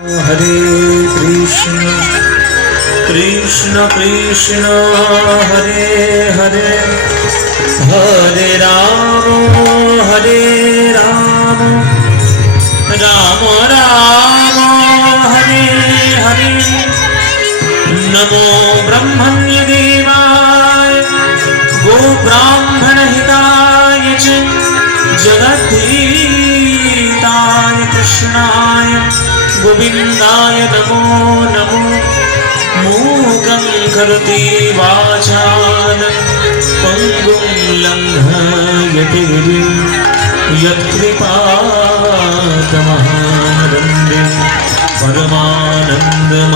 हरे कृष्ण कृष्ण कृष्ण, हरे हरे। हरे राम हरे राम। राम राम, हरे हरे। नमो ब्रह्मण्य ब्रह्मण्यदेवाय गोब्राह्मणहिताय च जगद्धिताय कृष्णाय। गोविन्दाय नमो नमो मूकं करोति वाचाल पङ्गुं लङ्घयति गिरिं यत्कृपातमहानन्दे परमानन्दमाधव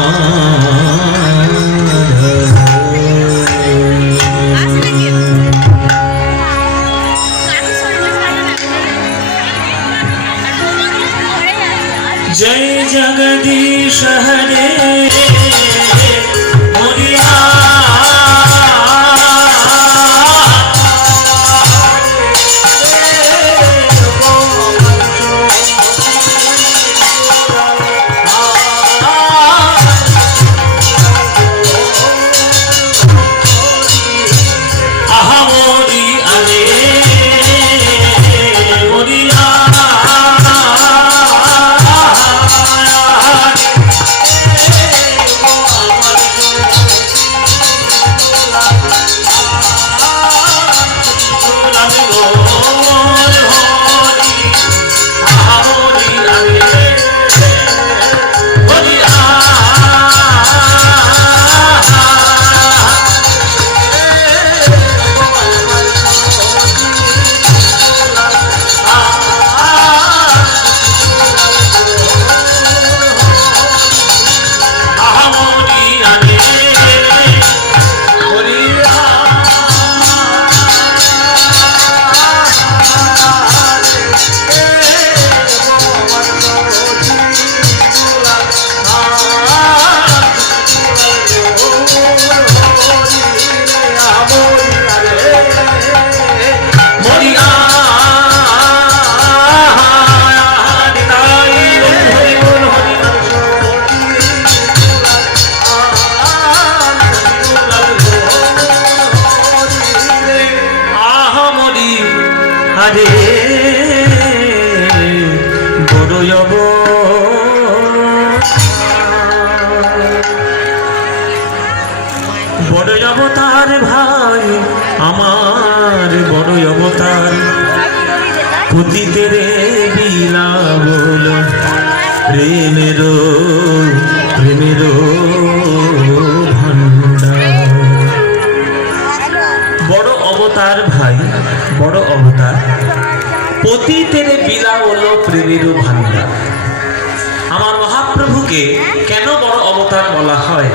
মহাপ্রভুকে কেন বড় অবতার বলা হয়?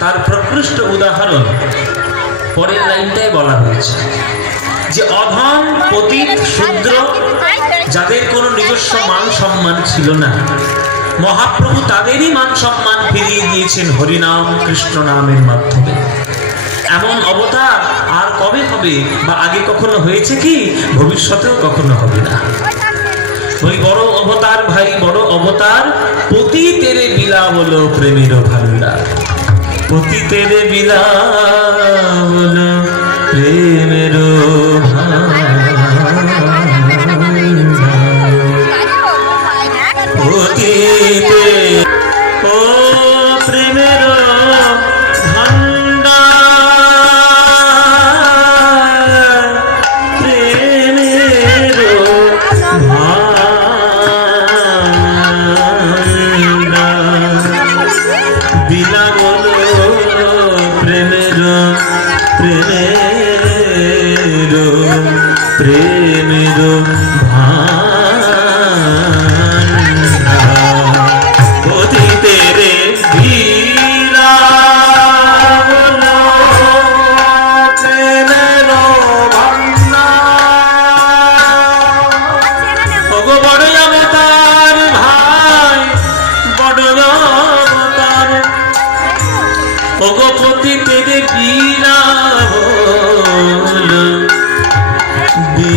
তার প্রকৃষ্ট উদাহরণ পরের লাইনটাই বলা হয়েছে। যে অধম পতিত শূদ্র যাদের কোনো নিজস্ব মান সম্মান ছিল না। মহাপ্রভু তাদেরই মান সম্মান ফিরিয়ে দিয়েছেন হরিনাম কৃষ্ণ নামের মাধ্যমে। এমন অবতার আর কবে হবে বা আগে কখনো হয়েছে কি? ভবিষ্যতেও কখনো হবে না। ওই বড় অবতার ভাই, বড় অবতার। পতি তেরে বিলা হলো প্রেমের ভান্ডার পতি তেরে বিলা হলো প্রেমের বিলা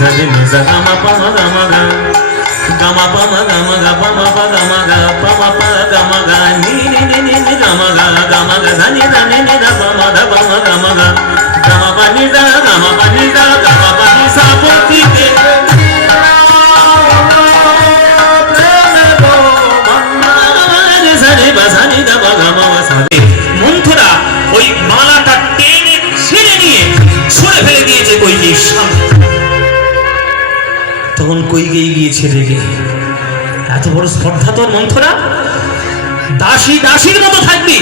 মা গা রে সা রে নি সা গা মা পা মা গা মা গা গা মা পা মা গা মা গা পা মা পা গা মা গা পা মা পা গা মা গা নি নি নি গিয়েছে রেগে এত বড় স্পর্ধা তোর মন্থরা দাসী দাসীর মতো থাকবি।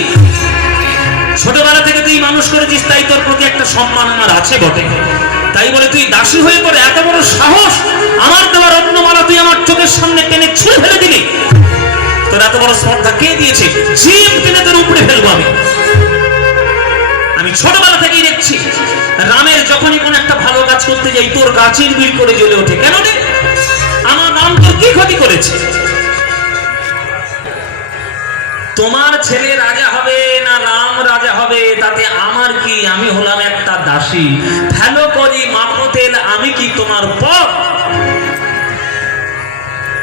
ছোটবেলা থেকে তুই মানুষ করেছিস, তাই তোর প্রতি একটা সম্মান আমার আছে বটে। তাই বলে তুই দাসী হয়ে পড়ে, এত বড় সাহস আমার দেওয়া রত্নমালা তুই আমার চোখের সামনে টেনে ছুঁড়ে ফেলে দিলি। তোর এত বড় স্পর্ধা কে দিয়েছে? জিম টেনে তোর উপরে ফেলব আমি। আমি ছোটবেলা থেকেই দেখছি, রামের যখনই কোন একটা ভালো কাজ করতে যাই, তোর গাছের বিল করে জ্বলে ওঠে। কেন রে? আমার নাম তোর কি ক্ষতি করেছে? তোমার ছেলে রাজা হবে না রাম রাজা হবে? তাতে আমার কি? আমি হলাম একটা দাসী। ফেলো করি মাপো তেল, আমি কি তোমার পর?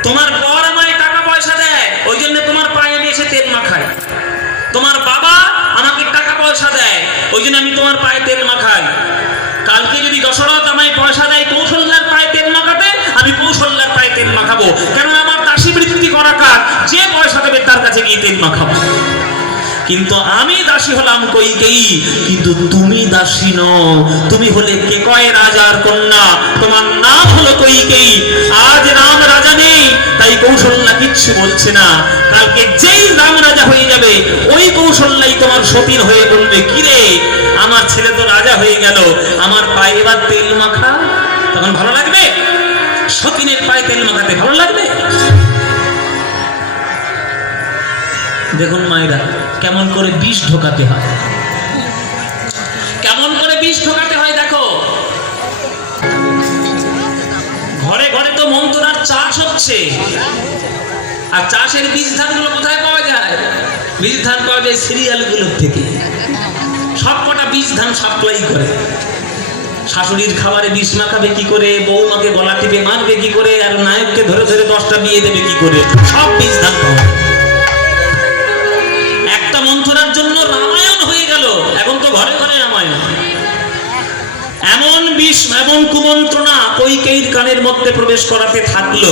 তোমার বর আমায় টাকা পয়সা দেয়, ওই জন্য তোমার পায়ে আমি এসে তেল মাখাই। তোমার বাবা আমাকে টাকা পয়সা দেয়, ওই জন্য আমি তোমার পায়ে তেল মাখাই। কালকে যদি দশরথ আমায় পয়সা দেয়, কৌশল্যার পায়ে তেল মাখাতে আমি কৌশল্যার পায়ে তেল মাখাবো কেন আমার দাসী বৃত্তি করা কাজ যে পয়সা দেবে তার কাছে গিয়ে তেল মাখাবো। কিন্তু আমি দাসী হলাম কইকেই কিন্তু তুমি দাসী নও। তুমি হলে কে কয় রাজার কন্যা? তোমার নাম হলো কইকেই আজ রাম রাজা নেই, তাই কৌশল্যা কিচ্ছু বলছে না। কালকে যেই রাম রাজা হয়ে যাবে, ওই কৌশল্যাই তোমার সতীন হয়ে বলবে, কিরে, আমার ছেলে তো রাজা হয়ে গেল। আমার পায়ে এবার তেল মাখা। তখন ভালো লাগবে? সতীনের পায়ে তেল মাখাতে ভালো লাগবে? দেখুন মায়েরা, কেমন করে বিষ ঢোকাতে হয়। কেমন করে বিষ ঢোকাতে হয় দেখো। ঘরে ঘরে তো মন্তরার চাষ হচ্ছে। আর চাষের বীজ ধানগুলো কোথায় পাওয়া যায়? বীজ ধান পাওয়া যায় সিরিয়ালগুলোর থেকে। সব কটা বীজ ধান সাপ্লাই করে। শাশুড়ির খাবারে বিষ মাখাবে কি করে? বৌমাকে গলা টিপে মারবে কি করে? আর নায়ককে ধরে ধরে দশটা বিয়ে দেবে কি করে? সব বীজ ধান পাওয়া বিষ এমন কুমন্ত্রণা কৈকেয়ীর কানের মধ্যে প্রবেশ করাতে থাকল।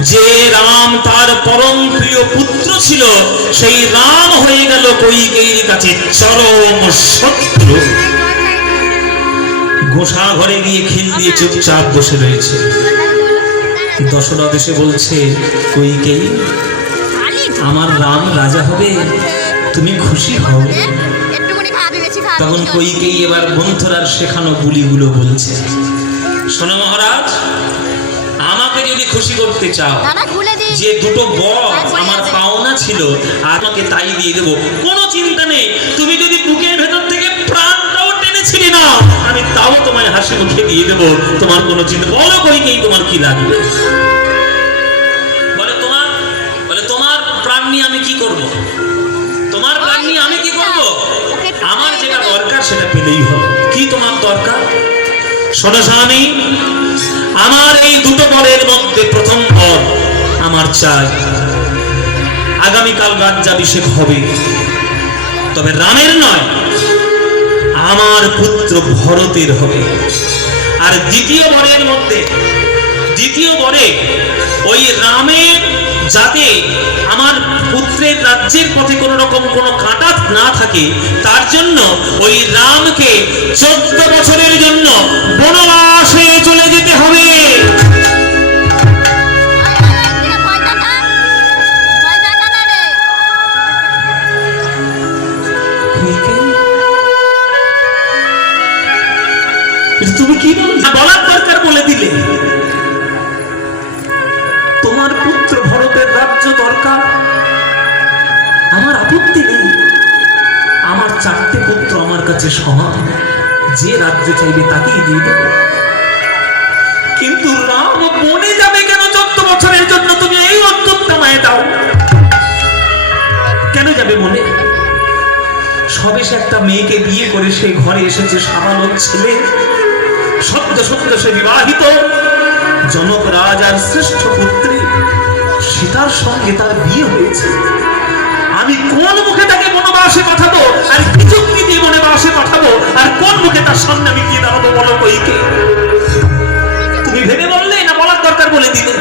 যে রাম তার পরম প্রিয় পুত্র ছিল, সেই রাম হয়ে গেল কৈকেয়ীর কাছে চরম শত্রু। গোসা ঘরে গিয়ে খিল দিয়ে চুপচাপ বসে রয়েছে। দশরথ এসে বলছে, কৈকেয়ী, আমার রাম রাজা হবে, তুমি খুশি হও। তখন কইকেই এবার বন্ধুরার শেখানো গুলিগুলো বলছে। শোনো মহারাজ আমাকে যদি খুশি করতে চাও যে দুটো বর আমার পাওনা ছিল আমাকে তাই দিয়ে দেবো। কোনো চিন্তা নেই তুমি যদি বুকের ভেতর থেকে প্রাণটাও টেনেছিলে না আমি তাও তোমায় হাসি মুখে দিয়ে দেবো। তোমার কোনো চিন্তা বলো কইকেই তোমার কি লাগবে? বলে তোমার বলে তোমার প্রাণ নিয়ে আমি কি করব? তোমার প্রাণ নিয়ে আমি কি করব? আমার যেটা দরকার সেটা পেলেই হলো। কি তোমার দরকার? শোনো স্বামী, আমার এই দুটো বরের মধ্যে প্রথম বর আমার চাই। আগামীকাল রাজ্যাভিষেক হবে। তবে রামের নয়, আমার পুত্র ভরতের হবে। আর দ্বিতীয় বরের মধ্যে দ্বিতীয় বরে ওই রামের যাতে আমার পুত্রের রাজ্যের পথে কোনো রকম কোনো কাঁটা না থাকে, তার জন্য ওই রামকে চোদ্দ বছরের জন্য বনবাসে চলে যেতে হবে। কাছে সমান যে রাজ্য চাইবে তাকেই দিয়ে দেবো। কিন্তু রাম বনে যাবে কেন? চোদ্দ বছরের জন্য তুমি এই উত্তরটা মায়ে দাও। কেন যাবে মনে সবে সে একটা মেয়েকে বিয়ে করে সে ঘরে এসেছে সাবালক ছেলে। সত্য সত্য, সে বিবাহিত। জনক রাজার শ্রেষ্ঠ পুত্রী। সীতার সঙ্গে তার বিয়ে হয়েছে। আমি কোন মুখে তাকে বনবাসে পাঠাবো? আর কি আর কোন মুখে তার সামনে আমি গিয়ে দাঁড়াবো বলো কইকে তুমি ভেবে বললে না বলার দরকার বলে দিলে।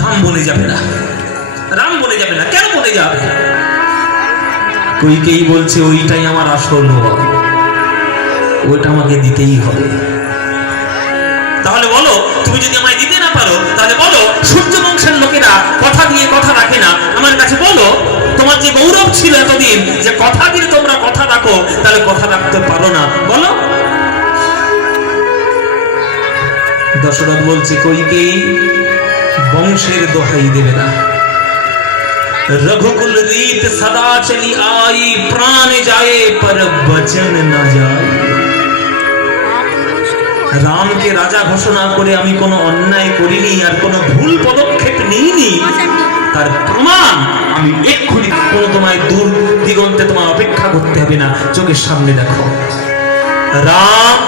রাম বলে যাবে না। রাম বলে যাবে না। কেন বলে যাবে? কইকেই বলছে ওইটাই আমার আসল ওইটা আমাকে দিতেই হবে। তাহলে বলো, তুমি যদি আমায় দিতে না পারো, তাহলে বলো, সূর্য বংশের লোকেরা কথা দিয়ে কথা রাখে না। আমার কাছে বলো, তোমার যে গৌরব ছিল এতদিন, যে কথা দিয়ে তোমরা থাকো, তাহলে কথা রাখতে পারো না। বলো। দশরথ বলছে কইকেই বংশের দোহাই দেবে না। রঘুকুল রীত সদা চলি আই, প্রাণ যায় পর বচন না যায়। রামকে রাজা ঘোষণা করে আমি কোনো অন্যায় করিনি আর কোনো ভুল পদক্ষেপ নিইনি। তার প্রমাণ আমি এক্ষুনি কোনো তোমায় দূর দিগন্তে তোমার অপেক্ষা করতে হবে না। চোখের সামনে দেখো। রাম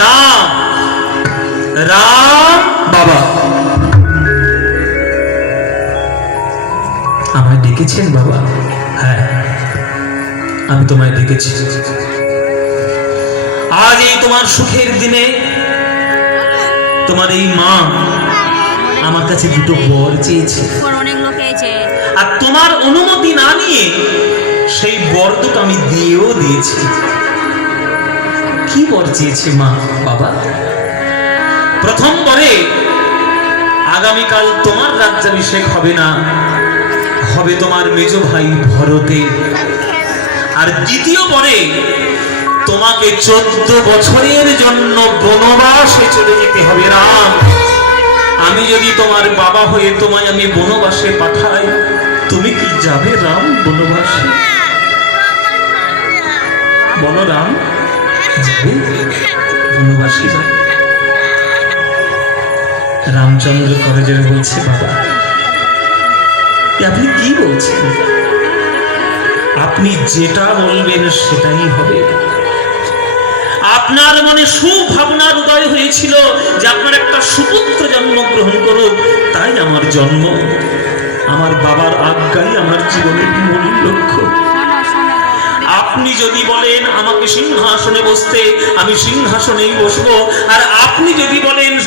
রাম রাম বাবা। আমায় ডেকেছেন বাবা? হ্যাঁ আমি তোমায় ডেকেছি। আজ এই তোমার সুখের দিনে তোমার এই মা আমার কাছে দুটো বর চেয়েছে। তোমার অনুমতি না নিয়ে সেই বর আমি দিয়েও দিয়েছি। কি বর চেয়েছে মা, বাবা? প্রথম বরে, আগামীকাল তোমার রাজ্যাভিষেক হবে না, হবে তোমার মেজ ভাই ভরতে। আর দ্বিতীয় বরে, তোমাকে চোদ্দ বছরের জন্য বনবাসে চলে যেতে হবে রাম। আমি যদি তোমার বাবা হয়ে তোমায় আমি বনবাসে পাঠাই তুমি কি যাবে রাম বনবাসে? বলো রাম যাবে বনবাসে যাবে। রামচন্দ্র কলেজের বলছে, বাবা আপনি কি বলছেন? আপনি যেটা বলবেন সেটাই হবে। আপনার মনে সুভাবনার উদয় হয়েছিল যে আপনার একটা সুপুত্র জন্মগ্রহণ করুক, তাই আমার জন্ম। আমার বাবার আজ্ঞাই আমার জীবনের মূল লক্ষ্য। আপনি যদি বলেন, আমাকে সিংহাসনে বসতে, আমি সিংহাসনেই বসবো। আর আপনি যদি বলেন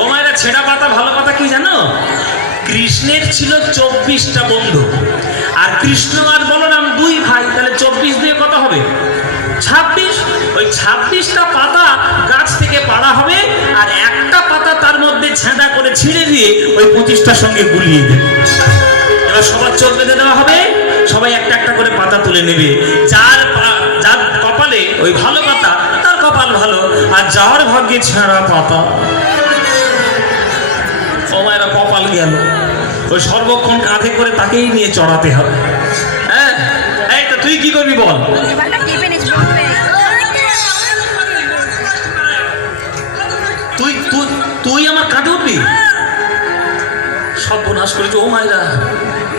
ও ছেঁড়া পাতা ভালো পাতা কি জানো? কৃষ্ণের ছিল চব্বিশটা বন্ধু। আর কৃষ্ণ আর বলরাম দুই ভাই, তাহলে চব্বিশ দিয়ে কত হবে? ছাব্বিশ। ওই ছাব্বিশটা পাতা গাছ থেকে পাড়া হবে, আর একটা পাতা তার মধ্যে ছেঁদা করে ছিঁড়ে দিয়ে ওই পঁচিশটার সঙ্গে গুলিয়ে দেবে। এবার সবার চোখ বেঁধে দেওয়া হবে। সবাই একটা একটা করে পাতা তুলে নেবে। যার যার কপালে ওই ভালো পাতা কপাল ভালো আর যার ভাগ্যে ছেঁড়া পাতা সবাইরা কপাল গেল। ওই সর্বক্ষণ কাঁধে করে তাকেই নিয়ে চড়াতে হবে। হ্যাঁ এই তো তুই কি করবি বল? তুই তুই তুই আমার কাঁধে উঠবি? সর্বনাশ করেছে ও মায়েরা।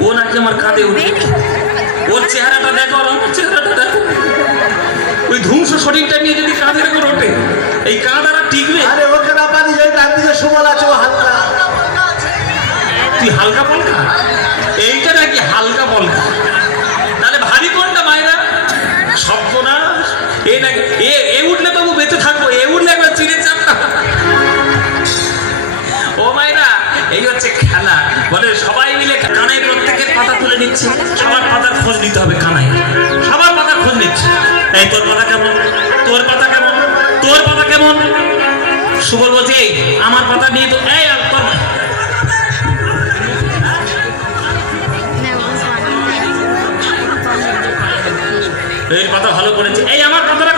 ও নাকি আমার কাঁধে উঠবে। ওর চেহারাটা দেখো আর আমার চেহারাটা দেখো। ধ্বংস শরীরটা নিয়ে যদি কাঁধের উপর ওঠে এই কাঁধ আর টিকবে? আরে ওকে না পারি যাই ডান দিকে সুবল আছে ও হালকা। তুই হালকা পলকা? এইটা নাকি হালকা পলকা? তাহলে ভারী কোনটা মায়েরা? সর্বনা এ নাকি এ এ উঠলে তবু বেঁচে থাকব এ উঠলে একবার চিড়ে চাপটা ও মায়েরা এই হচ্ছে খেলা। বলে সবাই মিলে কানাই প্রত্যেকের পাতা তুলে নিচ্ছে। সবার পাতার খোঁজ নিতে হবে কানাই সবার পাতার খোঁজ নিচ্ছে। এই তোর কথা কেমন? তোর কথা কেমন? তোর কথা কেমন? সুবল বলছি আমার পাতা নিয়ে তো এই এর কথা ভালো করেছে। এই আমার কথাটা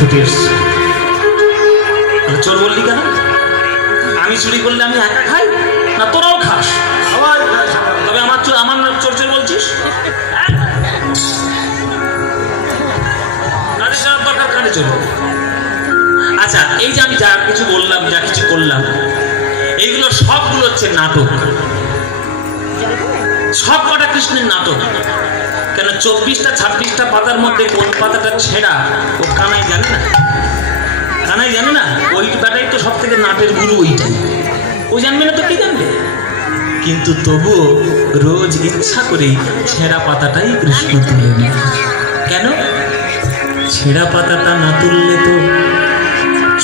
ছুটে এসছে। চোর বললি কেন? আমি চুরি করলে আমি একা খাই? না তোরাও খাস? তবে আমার চোর আমার চোর চোর বলছিস? কারে দরকার কারে চোর। আচ্ছা এই যে আমি যা কিছু বললাম যা কিছু করলাম এইগুলো সবগুলো হচ্ছে নাটক। সব কটা কৃষ্ণের নাটক। কেন চব্বিশটা, ছাব্বিশটা পাতার মধ্যে কোন পাতাটা ছেঁড়া? ও কানাই জানে না? কানাই জানে না? ওই পাতাই তো সব থেকে নাটের গুরু ওইটাই ও জানবে না তো কি জানবে? কিন্তু তবুও রোজ ইচ্ছা করেই ছেঁড়া পাতাটাই কৃষ্ণ তুলে নেয়। কেন? ছেঁড়া পাতাটা না তুললে তো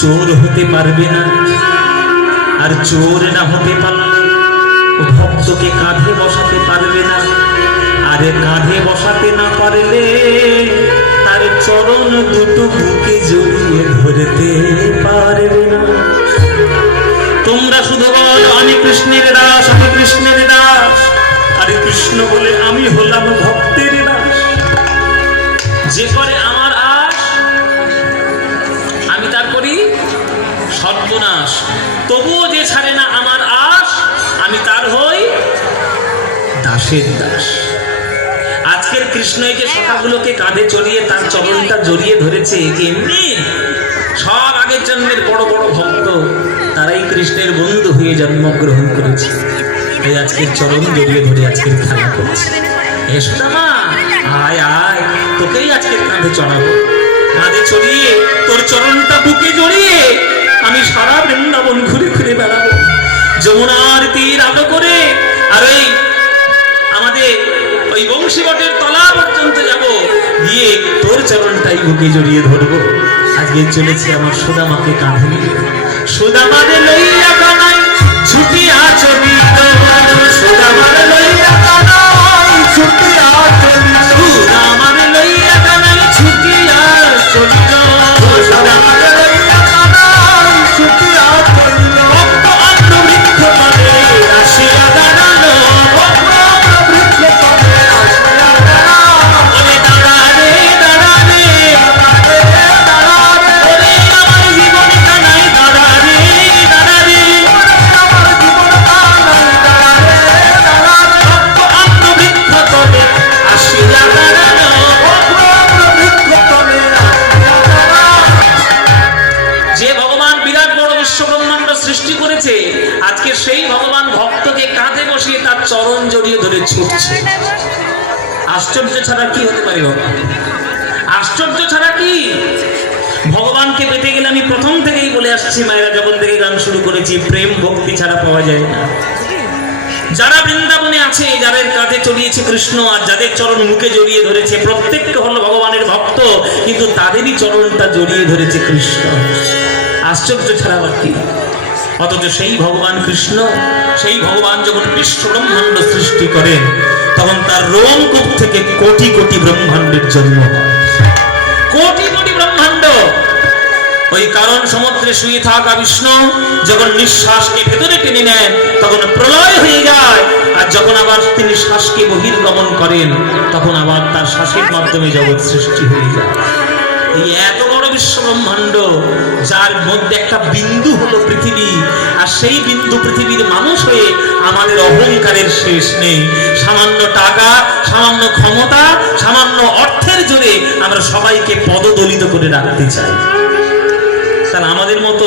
চোর হতে পারবে না। আর চোর না হতে পারলে ভক্তকে কাঁধে বসাতে পারবে না। আরে কাঁধে বসাতে না পারলে তার চরণ দুটো বুকে জড়িয়ে ধরতে পারবে না। তোমরা শুধু বল, আমি কৃষ্ণের দাস, আমি কৃষ্ণের দাস। আরে কৃষ্ণ বলে আমি হলাম ভক্তের দাস। যে করে আমার আশ, আমি তার করি সর্বনাশ। তবুও যে ছাড়ে না আমার আশ, আমি তার হই দাসের দাস। কৃষ্ণ এই কাঁধে চড়িয়ে তার চরণটা জড়িয়ে ধরেছে। এমনি সব আগের জন্মের বড় বড় ভক্ত তারাই কৃষ্ণের বন্ধু হয়ে জন্মগ্রহণ করেছে। এই আজকের চরণ জড়িয়ে ধরে আজকের খেলা করছে। আয় আয়, তোকেই আজকে কাঁধে চড়াবো। কাঁধে চড়িয়ে তোর চরণটা বুকে জড়িয়ে আমি সারা বৃন্দাবন ঘুরে ঘুরে বেড়াবো। যমুনার তীর আলো করে আর আমাদের ওই বংশীবটের তলা পর্যন্ত যাব। গিয়ে তোর চরণটাই বুকে জড়িয়ে ধরব। আজকে চলেছে আমার সুদামাকে কাঁধে নিয়ে। সুদামারে লইয়া কানাই ছুটিয়া চলিল সুদামারে লইয়া কানাই ছুটিয়া আছে যাদের কাঁধে চড়িয়েছে কৃষ্ণ আর যাদের চরণ মুখে জড়িয়ে ধরেছে, প্রত্যেককে হলো ভগবানের ভক্ত, কিন্তু তাদেরই চরণটা জড়িয়ে ধরেছে কৃষ্ণ। আশ্চর্য ছাড়া বাকি কি অথচ সেই ভগবান কৃষ্ণ, সেই ভগবান যখন বিশ্ব ব্রহ্মাণ্ড সৃষ্টি করেন, তখন তার রোমকূপ থেকে কোটি কোটি ব্রহ্মাণ্ডের জন্ম হয়। সমুদ্রে শুয়ে থাকা বিষ্ণু যখন নিঃশ্বাসকে ভেতরে টেনে নেন তখন প্রলয় হয়ে যায়। আর যখন আবার তিনি শ্বাসকে বহির্গমন করেন, তখন আবার তার শ্বাসের মাধ্যমে জগৎ সৃষ্টি হয়ে যায়। এই এত বড় বিশ্ব ব্রহ্মাণ্ড যার মধ্যে একটা বিন্দু হলো পৃথিবী, আর সেই বিন্দু পৃথিবীর মানুষ হয়ে আমাদের অহংকারের শেষ নেই। সামান্য টাকা, সামান্য ক্ষমতা, সামান্য অর্থের জোরে আমরা সবাইকে পদদলিত করে রাখতে চাই। তাহলে আমাদের মতো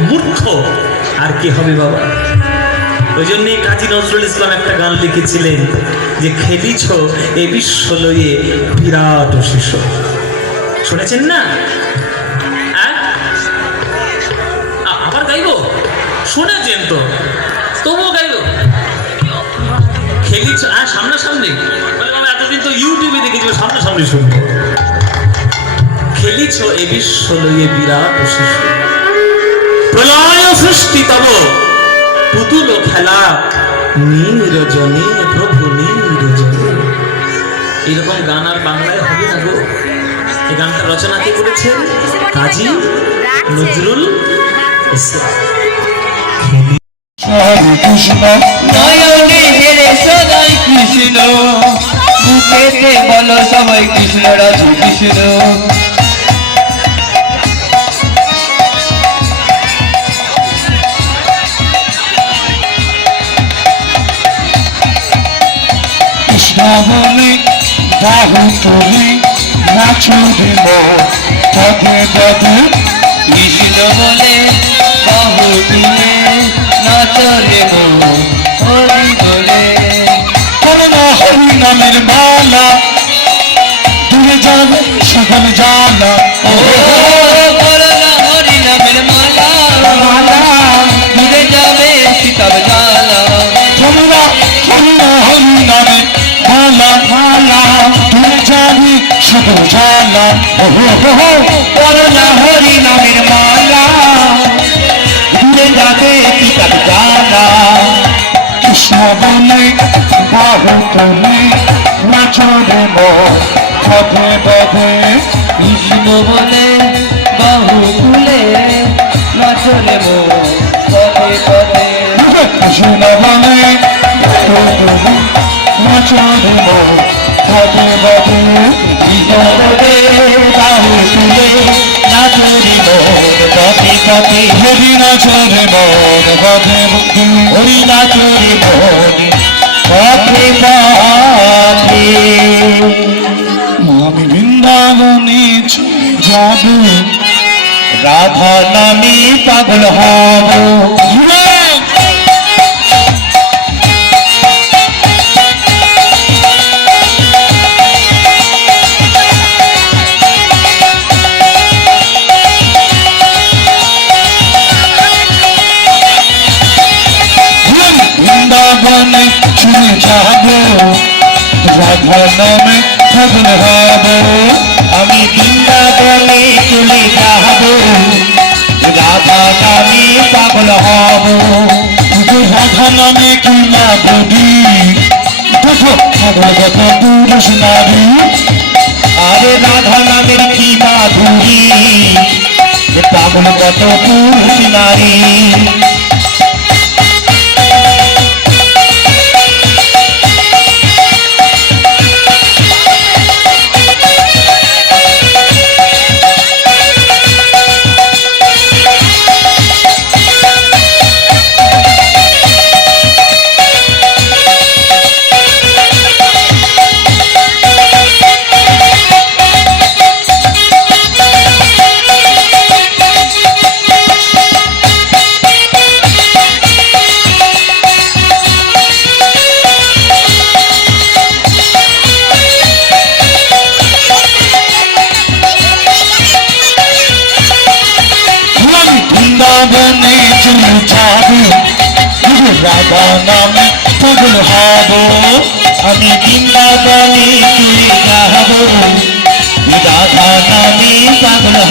মূর্খ আর কি হবে বাবা? ওই জন্যে কাজী নজরুল ইসলাম একটা গান লিখেছিলেন যে, খেলিছ এ বিশ্ব লইয়ে বিরাট শিশু শুনেছেন না? হ্যাঁ? আবার গাইবো? শুনেছেন তো? তবুও গাইবো? খেলিছ হ্যাঁ সামনাসামনি। এতদিন তো ইউটিউবে দেখেছি, সামনাসামনি শুনব। খেলিছ এ বিশ্ব লয়ে বিরাট শিশু। প্রলয় সৃষ্টি তব পুতুল খেলা নীরজনে প্রভু নীরজনে এরকম গান আর বাংলায় হবে না গো। এই গানটা রচনা কে করেছেন কাজী নজরুল ইসলাম। কৃষ্ণ। নয়নে হেরে সদাই কৃষ্ণ। মুখেতে বলো সবাই কৃষ্ণ রাধু কৃষ্ণ। বাহু তুমি নাচু দেব পদে পদে কৃষ্ণ বলে, বাহু তুলে নাচরে হরি বলে। করোনা হরি নামের মালা তুমি যাবে সেখানে জানা। সকল জানা ও করোনা হরি নামের মালা দূরে যাবে পিতার জানা কৃষ্ণ বলে বাহু তুলে নাচরে পথে পথে কৃষ্ণ বলে বাহু তুলে নাচরে পথে পথে কৃষ্ণ বলে বাহু তুলে নাচরে পথে পথে কৃষ্ণ বলে বাহু তুলে নাচরে পথে পথে হরি নাচরে মন পথে আমি বৃন্দাবনে যাব রাধা নামে পাগল হব নামে পাগল হব। আমি বৃন্দাবনে চলে যাব রাধা নামে পাগল হব। রাধা নামে কি না বুঝি দেখো, পাগল কত পুরুষ নারী। আরে রাধা নামের কি মাধুরী পাগল কত পুরুষ নারী।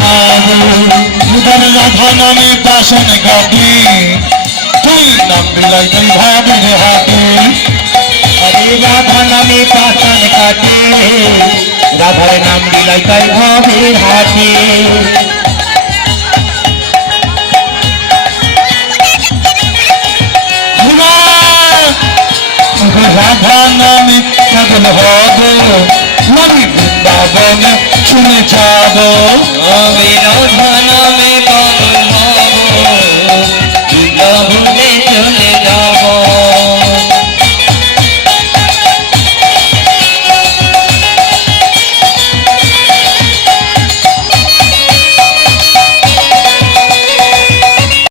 হব উদার রাধা নামে বাসন গাবে তুই নাম বিলাই তুই ভাবের হাতে। আরে রাধা নামে পাশান কাটে নাম হব। ভবন শুনে যাব আমি রাধা হব দুর্গা ভুলে চলে যাব